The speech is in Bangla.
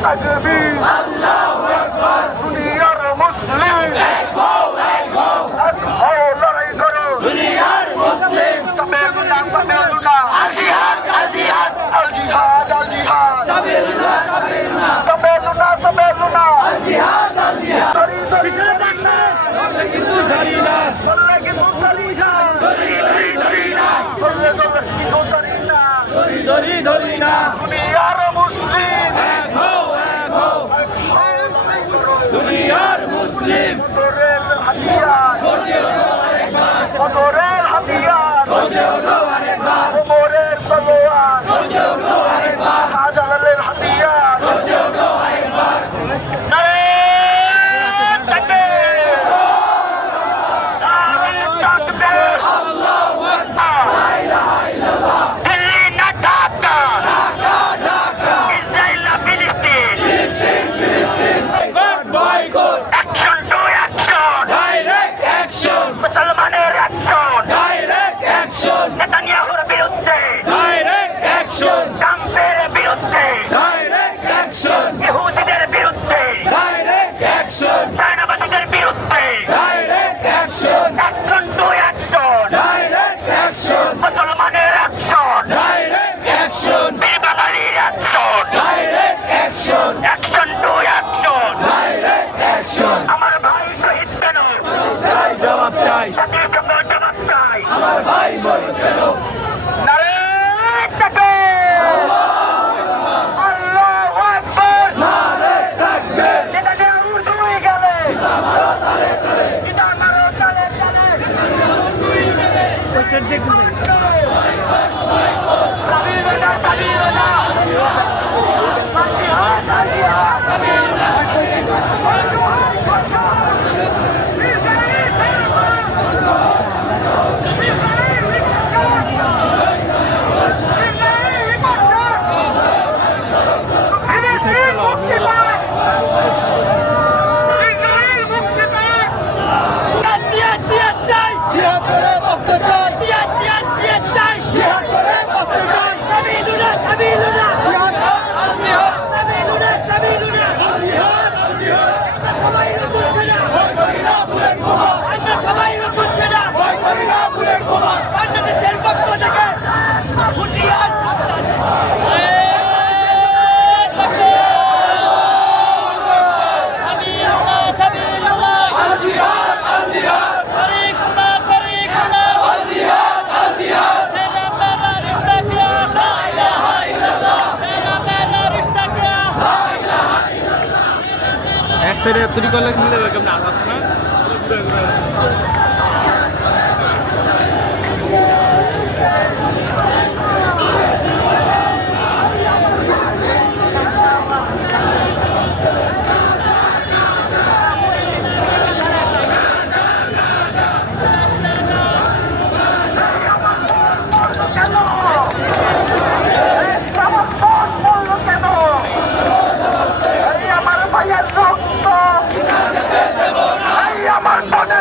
মুস্তাকবিল আল্লাহু আকবার দুনিয়ার মুসলিম এক হও এক হও এক হও লড়াই করো দুনিয়ার মুসলিম তবে গুনা তবে গুনা সেট দেখতে Africa! এক সাইডে তৈরি করলে আসবে আমার মনে